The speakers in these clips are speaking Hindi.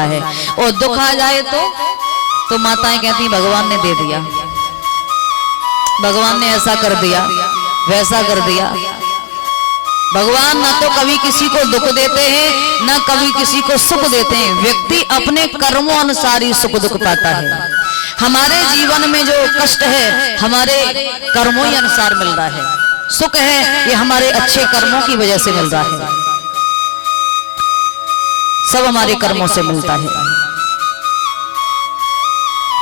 है। और दुख आ जाए तो माताएं कहती भगवान ने दे दिया, भगवान ने ऐसा कर दिया, वैसा कर दिया। भगवान ना तो कभी किसी को दुख देते हैं ना कभी किसी को सुख देते हैं। व्यक्ति अपने कर्मों अनुसार ही सुख दुख पाता है। हमारे जीवन में जो कष्ट है हमारे कर्मों ही अनुसार मिल रहा है, सुख है ये हमारे अच्छे कर्मों की वजह से मिल रहा है, सब हमारे कर्मों से मिलता है।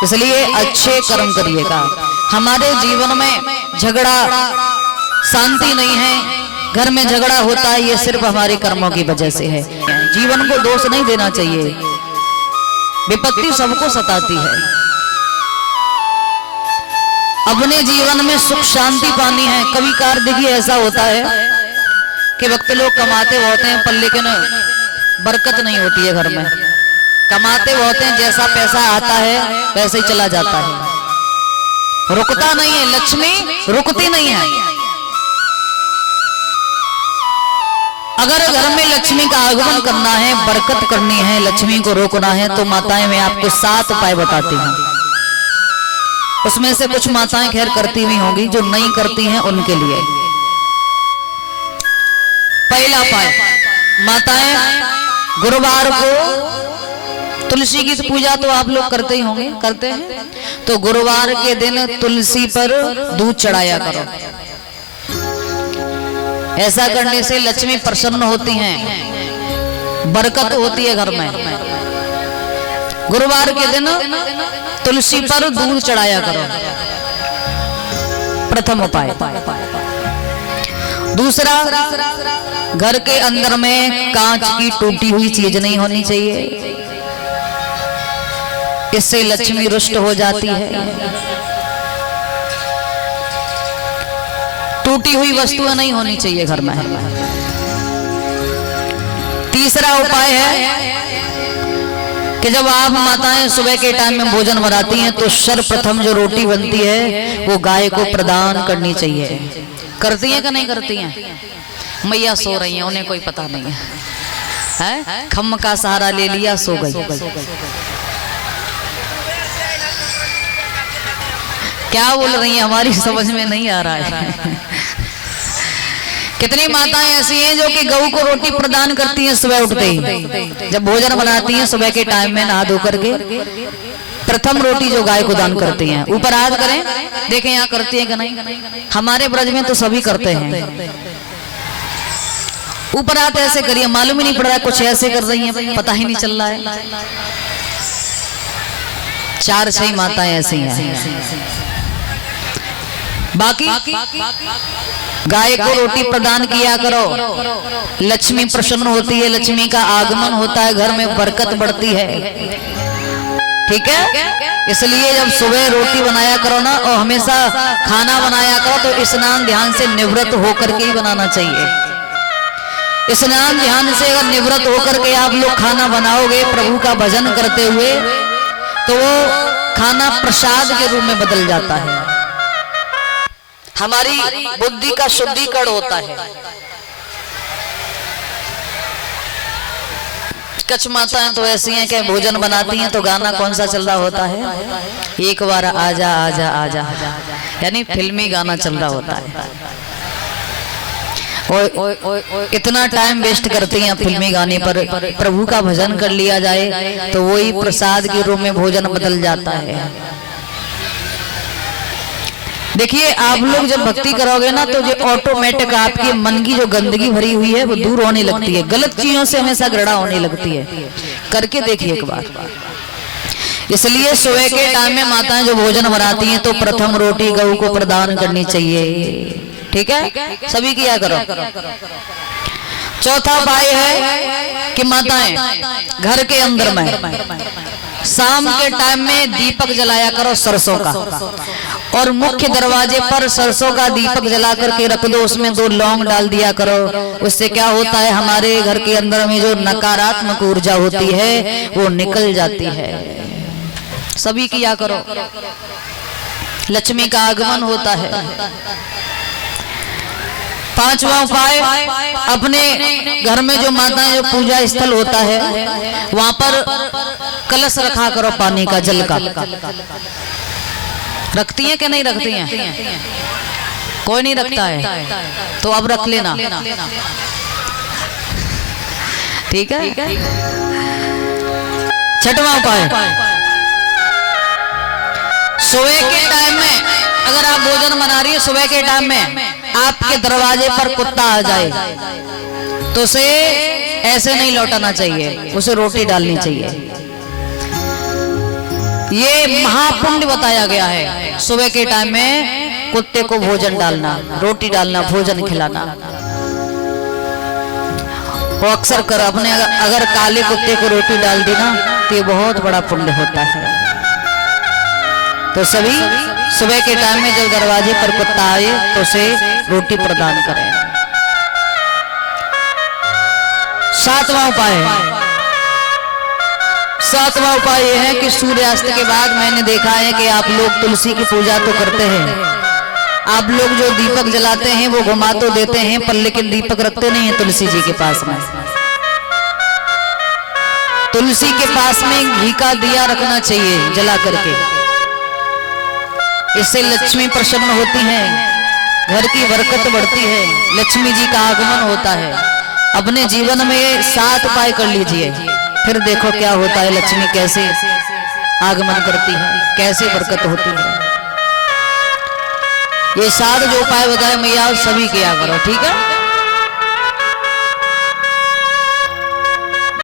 इसलिए अच्छे कर्म करिएगा। हमारे जीवन में झगड़ा, शांति नहीं है, घर में झगड़ा होता है, ये सिर्फ हमारे कर्मों की वजह से है। जीवन को दोष नहीं देना चाहिए, विपत्ति सबको सताती है। अपने जीवन में सुख शांति पानी है। कभी कार देखिए ऐसा होता है कि वक्त लोग कमाते होते हैं पर लेकिन बरकत नहीं होती है घर में। कमाते होते हैं, जैसा पैसा आता है वैसे ही चला जाता है, रुकता नहीं है, लक्ष्मी रुकती नहीं है। अगर घर में लक्ष्मी का आगमन करना है, बरकत करनी है, लक्ष्मी को रोकना है तो माताएं मैं आपको 7 उपाय बताती हूँ। उसमें से कुछ माताएं खैर करती हुई होंगी, जो नहीं करती हैं उनके लिए पहला उपाय, माताएं गुरुवार को तुलसी की पूजा तो आप लोग करते ही होंगे, करते हैं तो गुरुवार के दिन तुलसी पर दूध चढ़ाया करो। ऐसा करने से लक्ष्मी प्रसन्न होती हैं, बरकत होती है घर में। गुरुवार के दिन तुलसी पर दूध चढ़ाया करो, प्रथम उपाय। दूसरा, घर के अंदर में कांच की टूटी हुई चीज नहीं होनी चाहिए, इससे लक्ष्मी रुष्ट हो जाती है। टूटी हुई वस्तुएं नहीं होनी चाहिए घर में। तीसरा उपाय है कि जब आप माताएं सुबह के टाइम में भोजन बनाती हैं तो सर्वप्रथम जो रोटी बनती है वो गाय को प्रदान करनी चाहिए। करती हैं कि नहीं करती हैं? मैया सो रही हैं, उन्हें कोई पता नहीं है, खम्म का सहारा ले लिया, सो गई। क्या बोल रही हैं हमारी समझ में नहीं आ रहा है। कितनी माताएं ऐसी हैं जो कि गऊ को रोटी प्रदान करती हैं सुबह उठते ही, जब भोजन बनाती हैं सुबह के टाइम में नहा धो करके प्रथम रोटी जो गाय को दान करती हैं। ऊपर हाथ करें, देखें यहाँ करती हैं कि नहीं। हमारे ब्रज में तो सभी करते हैं। ऊपर हाथ ऐसे करिए, मालूम ही नहीं पड़ रहा है, कुछ ऐसे कर रही हैं, पता ही नहीं चल रहा है। 4-6 माताएं ऐसी हैं। बाकी गाय को रोटी प्रदान किया करो, लक्ष्मी प्रसन्न होती है, लक्ष्मी का आगमन होता है, घर में बरकत बढ़ती है। ठीक है, इसलिए जब सुबह रोटी बनाया करो ना, और हमेशा खाना बनाया करो तो स्नान ध्यान से निवृत्त होकर के ही बनाना चाहिए। स्नान ध्यान से अगर निवृत्त होकर के आप लोग खाना बनाओगे प्रभु का भजन करते हुए तो वो खाना प्रसाद के रूप में बदल जाता है। हमारी बुद्धि का शुद्धिकरण होता है। कुछ माताएं तो ऐसी हैं कि भोजन बनाती हैं तो गाना कौन सा चल रहा होता है, एक बार आजा आजा आजा, यानी फिल्मी गाना चल रहा होता है। और इतना टाइम वेस्ट करती हैं फिल्मी गाने पर। प्रभु का भजन कर लिया जाए तो वही प्रसाद के रूप में भोजन बदल जाता है। देखिए, आप लोग जब भक्ति करोगे ना तो जो ऑटोमेटिक आपके मन की जो गंदगी भरी हुई है वो दूर होने लगती है, गलत चीजों से हमेशा घृणा होने लगती है। करके देखिए एक बार। इसलिए सुबह के टाइम में माताएं जो भोजन बनाती हैं तो प्रथम रोटी गऊ को प्रदान करनी चाहिए। ठीक है, सभी किया करो। चौथा उपाय है कि माताएं घर के अंदर में शाम के टाइम में दीपक जलाया करो सरसों का, और मुख्य दरवाजे पर सरसों का दीपक जला करके रख दो, उसमें 2 लौंग डाल दिया करो। उससे क्या होता है, हमारे घर के अंदर में जो नकारात्मक ऊर्जा होती है वो निकल जाती है। सभी किया करो, लक्ष्मी का आगमन होता है। पांचवा उपाय, अपने घर में जो माताएं जो पूजा स्थल होता है वहां पर कलश रखा करो, पानी का, जल का। रखती हैं कि नहीं रखती हैं? कोई नहीं रखता है तो अब रख लेना, ठीक है। छठवां उपाय, सुबह के टाइम में अगर आप भोजन बना रही है, सुबह के टाइम में आपके दरवाजे पर कुत्ता आ जाए तो उसे ऐसे नहीं लौटाना चाहिए, उसे रोटी डालनी चाहिए। ये महापुण्य बताया गया है, सुबह के टाइम में कुत्ते को भोजन डालना, रोटी डालना, भोजन खिलाना। वो अक्सर कर अपने अगर काले कुत्ते को रोटी डाल दी ना तो ये बहुत बड़ा पुण्य होता है। तो सभी सुबह के टाइम में जब दरवाजे पर कुत्ता आए तो उसे रोटी प्रदान करें। सातवां उपाय है, सातवां उपाय यह है कि सूर्यास्त के बाद मैंने देखा है कि आप लोग तुलसी की पूजा तो करते हैं, आप लोग जो दीपक जलाते हैं वो घुमा तो देते हैं पर लेकिन दीपक रखते नहीं है तुलसी जी के पास में। तुलसी के पास में घी का दिया रखना चाहिए जला करके, इससे लक्ष्मी प्रसन्न होती है, घर की बरकत बढ़ती है, लक्ष्मी जी का आगमन होता है। अपने जीवन में 7 उपाय कर लीजिए, फिर देखो क्या होता है, लक्ष्मी कैसे आगमन करती है, कैसे बरकत होती है। ये 7 जो उपाय बताए मैया सभी किया करो, ठीक है।